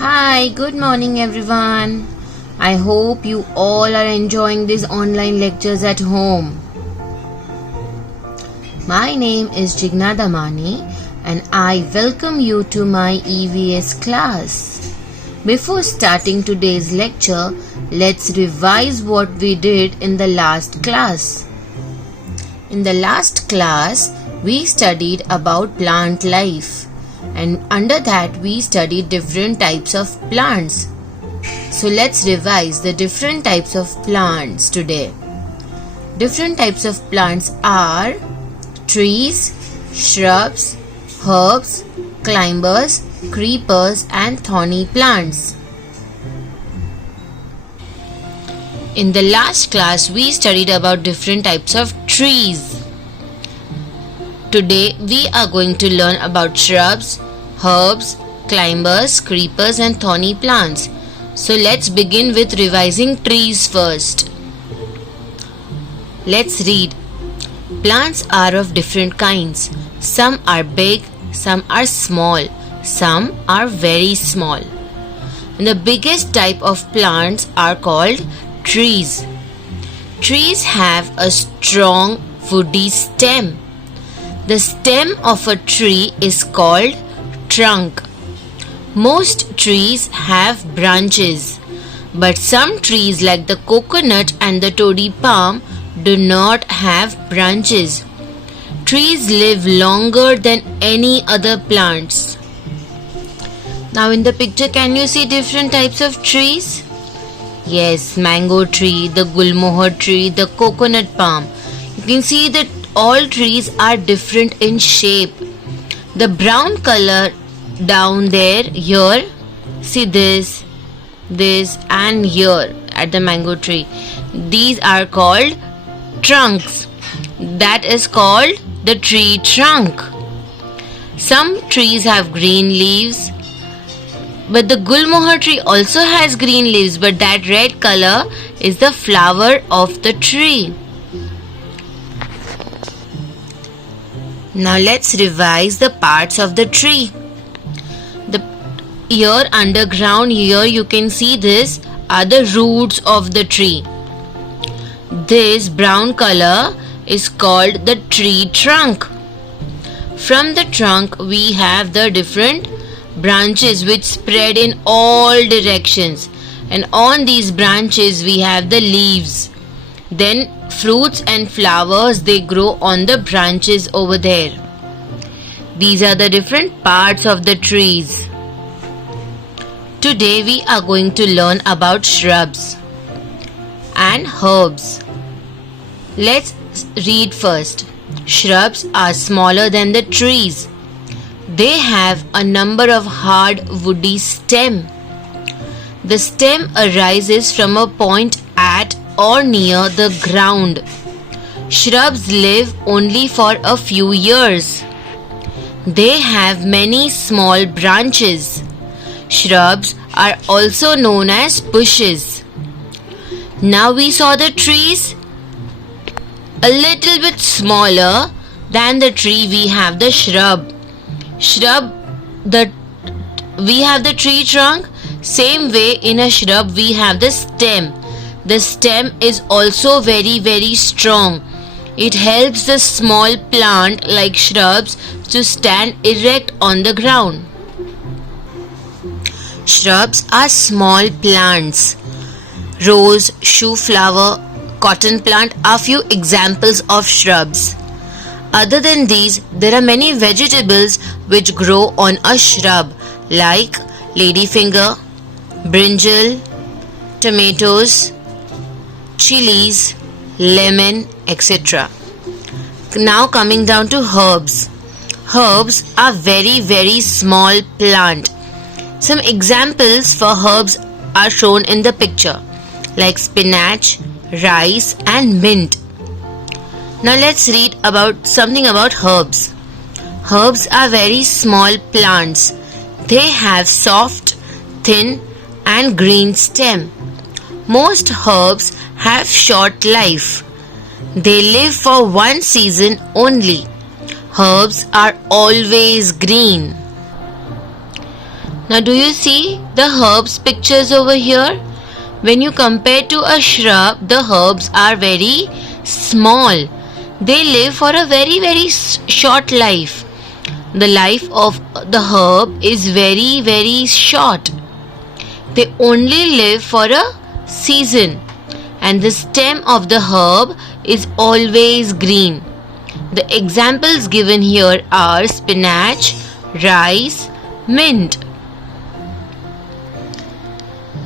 Hi, good morning everyone. I hope you all are enjoying these online lectures at home. My name is Jigna Damani and I welcome you to my EVS class. Before starting today's lecture, let's revise what we did in the last class. In the last class, we studied about plant life. And under that we studied different types of plants. So let's revise the different types of plants today. Different types of plants are trees, shrubs, herbs, climbers, creepers and thorny plants. In the last class we studied about different types of trees. Today we are going to learn about shrubs, herbs, climbers, creepers and thorny plants. So let's begin with revising trees first. Let's read. Plants are of different kinds. Some are big, some are small, some are very small. And the biggest type of plants are called trees. Trees have a strong woody stem. The stem of a tree is called trunk. Most trees have branches, but some trees like the coconut and the toddy palm do not have branches. Trees live longer than any other plants. Now in the picture, can you see different types of trees? Yes, mango tree, the gulmohar tree, the coconut palm. You can see that all trees are different in shape. The brown color down there, here, see this and here at the mango tree. These are called trunks. That is called the tree trunk. Some trees have green leaves, but the gulmohar tree also has green leaves, but that red color is the flower of the tree. Now let's revise the parts of the tree. Here underground, here you can see this are the roots of the tree. This brown color is called the tree trunk. From the trunk we have the different branches which spread in all directions, and on these branches we have the leaves. Then fruits and flowers, they grow on the branches over there. These are the different parts of the trees. Today we are going to learn about shrubs and herbs. Let's read first. Shrubs are smaller than the trees. They have a number of hard woody stems. The stem arises from a point at or near the ground. Shrubs live only for a few years. They have many small branches. Shrubs are also known as bushes. Now we saw the trees. A little bit smaller than the tree we have the shrub. We have the tree trunk. Same way in a shrub we have the stem. The stem is also very strong. It helps the small plant like shrubs to stand erect on the ground. Shrubs are small plants. Rose, shoe flower, cotton plant are few examples of shrubs. Other than these, there are many vegetables which grow on a shrub like ladyfinger, brinjal, tomatoes, chilies, lemon, etc. Now coming down to herbs. Herbs are very small plant. Some examples for herbs are shown in the picture like spinach, rice and mint. Now let's read about something about herbs. Herbs are very small plants. They have soft, thin and green stem. Most herbs have short life. They live for one season only. Herbs are always green. Now do you see the herbs pictures over here? When you compare to a shrub, the herbs are very small. They live for a very short life. The life of the herb is very short. They only live for a season, and the stem of the herb is always green. The examples given here are spinach, rice, mint.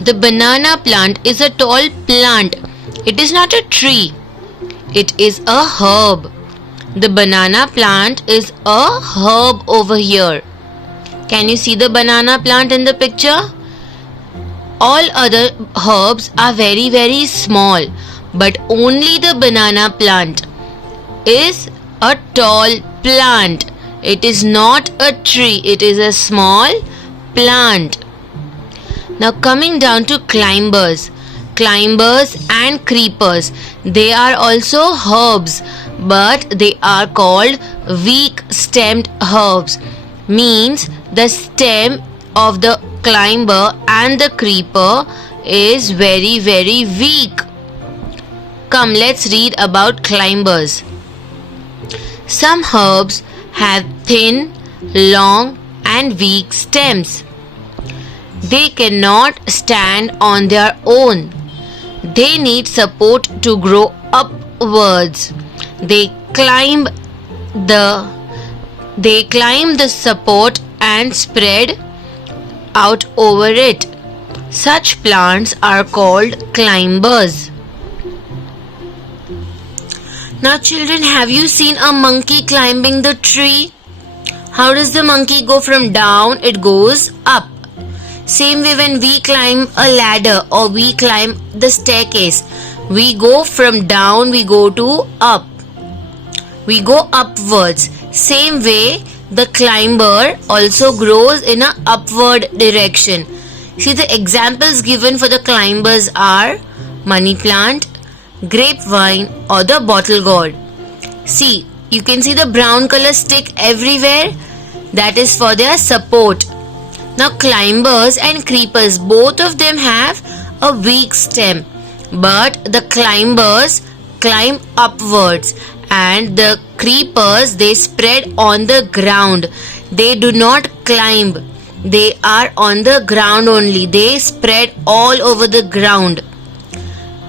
The banana plant is a tall plant. It is not a tree. It is a herb. The banana plant is a herb over here. Can you see the banana plant in the picture? All other herbs are very small, but only the banana plant is a tall plant. It is not a tree. It is a small plant. Now coming down to climbers and creepers. They are also herbs, but they are called weak stemmed herbs. Means the stem of the climber and the creeper is very weak. Come, let's read about climbers. Some herbs have thin, long and weak stems. They cannot stand on their own. They need support to grow upwards. They climb the support and spread out over it. Such plants are called climbers. Now children, have you seen a monkey climbing the tree? How does the monkey go from down? It goes up. Same way when we climb a ladder or we climb the staircase, we go from down, we go to up. We go upwards. Same way the climber also grows in a upward direction. See, the examples given for the climbers are money plant, grapevine or the bottle gourd. See, you can see the brown color stick everywhere. That is for their support. Now climbers and creepers, both of them have a weak stem, but the climbers climb upwards and the creepers, they spread on the ground. They do not climb. They are on the ground only. They spread all over the ground.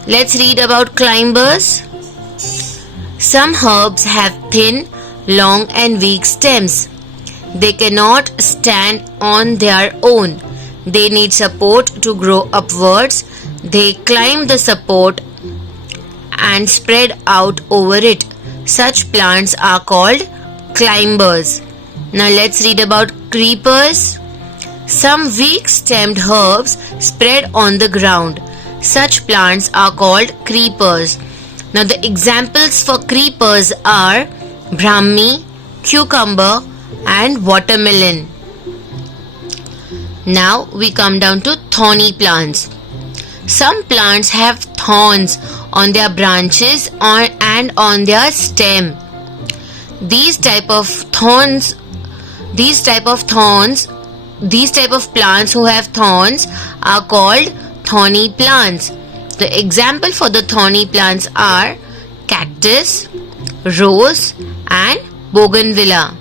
Let's read about climbers. Some herbs have thin, long and weak stems. They cannot stand on their own. They need support to grow upwards. They climb the support and spread out over it. Such plants are called climbers. Now let's read about creepers. Some weak-stemmed herbs spread on the ground. Such plants are called creepers. Now the examples for creepers are brahmi, cucumber and watermelon. Now we come down to thorny plants. Some plants have thorns on their branches and on their stem. These type of plants who have thorns are called thorny plants. The example for the thorny plants are cactus, rose and bougainvillea.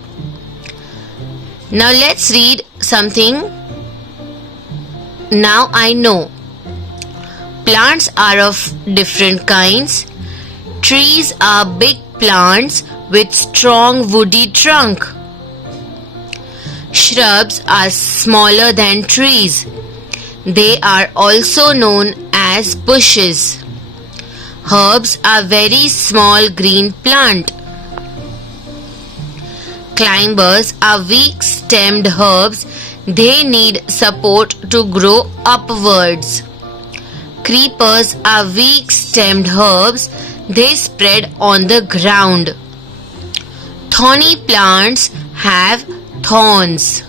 Now let's read something. Now I know. Plants are of different kinds. Trees are big plants with strong woody trunk. Shrubs are smaller than trees. They are also known as bushes. Herbs are very small green plant. Climbers are weak-stemmed herbs. They need support to grow upwards. Creepers are weak-stemmed herbs. They spread on the ground. Thorny plants have thorns.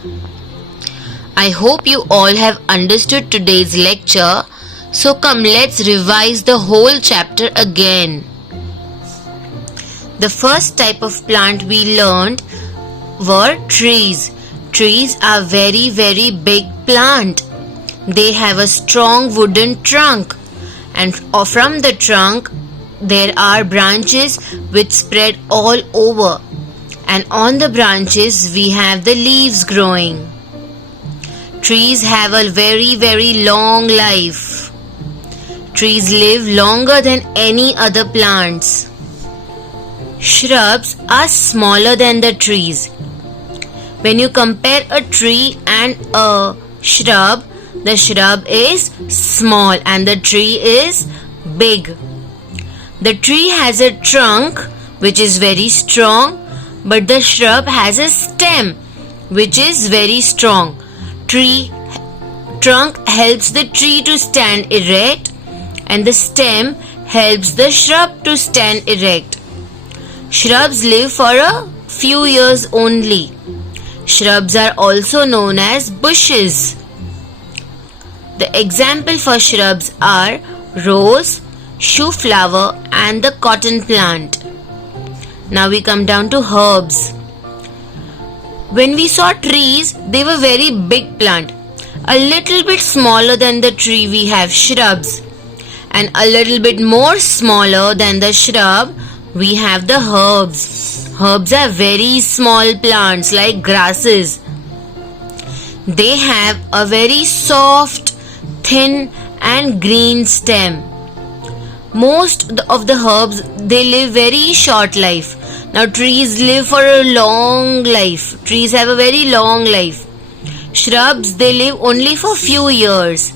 I hope you all have understood today's lecture. So come, let's revise the whole chapter again. The first type of plant we learned were trees. Trees are very big plant. They have a strong wooden trunk, and from the trunk there are branches which spread all over, and on the branches we have the leaves growing. Trees have a very long life. Trees live longer than any other plants. Shrubs are smaller than the trees. When you compare a tree and a shrub, the shrub is small and the tree is big. The tree has a trunk which is very strong, but the shrub has a stem which is very strong. Trunk helps the tree to stand erect, and the stem helps the shrub to stand erect. Shrubs live for a few years only. Shrubs are also known as bushes. The example for shrubs are rose, shoe flower, and the cotton plant. Now we come down to herbs. When we saw trees, they were very big plant. A little bit smaller than the tree we have shrubs, and a little bit more smaller than the shrub we have the herbs. Herbs are very small plants like grasses. They have a very soft, thin and green stem. Most of the herbs, they live very short life. Now trees live for a long life. Trees have a very long life. Shrubs, they live only for few years.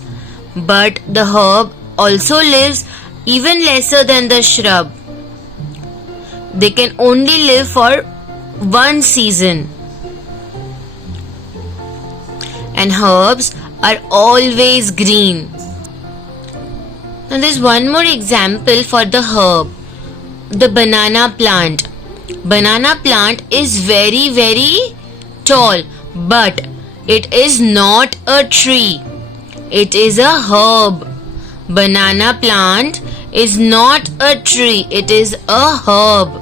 But the herb also lives even lesser than the shrub. They can only live for one season. And herbs are always green. Now there's one more example for the herb. The banana plant. Banana plant is very tall, but it is not a tree. It is a herb. Banana plant is not a tree. It is a herb.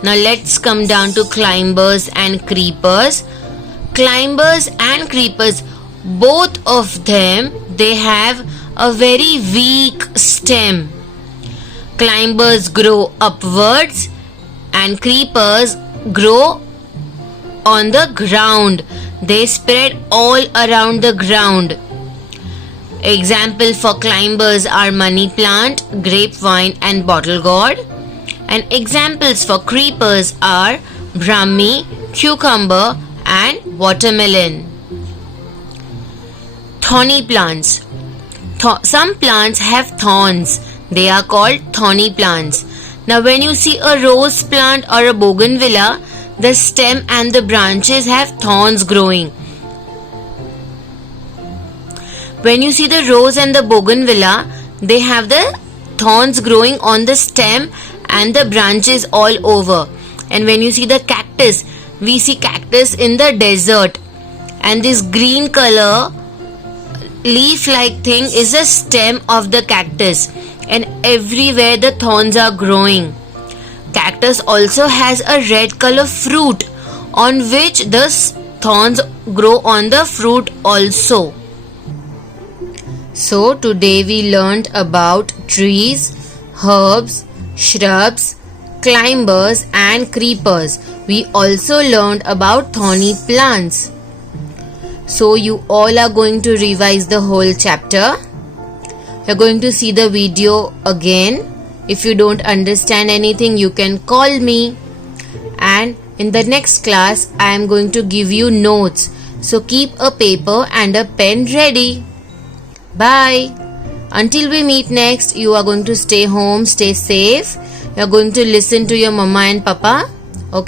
Now let's come down to climbers and creepers. Climbers and creepers, both of them, they have a very weak stem. Climbers grow upwards and creepers grow on the ground. They spread all around the ground. Example for climbers are money plant, grapevine and bottle gourd. And examples for creepers are brahmi, cucumber and watermelon. Thorny plants. Some plants have thorns. They are called thorny plants. Now when you see a rose plant or a bougainvillea, the stem and the branches have thorns growing. When you see the rose and the bougainvillea, they have the thorns growing on the stem and the branches all over. And when you see the cactus, we see cactus in the desert, and this green color leaf-like thing is the stem of the cactus, and everywhere the thorns are growing. Cactus also has a red color fruit on which the thorns grow on the fruit also. So today we learned about trees, herbs, shrubs, climbers and creepers. We also learned about thorny plants. So you all are going to revise the whole chapter. You're going to see the video again. If you don't understand anything, you can call me. And in the next class, I am going to give you notes. So keep a paper and a pen ready. Bye. Until we meet next, you are going to stay home, stay safe. You are going to listen to your mama and papa.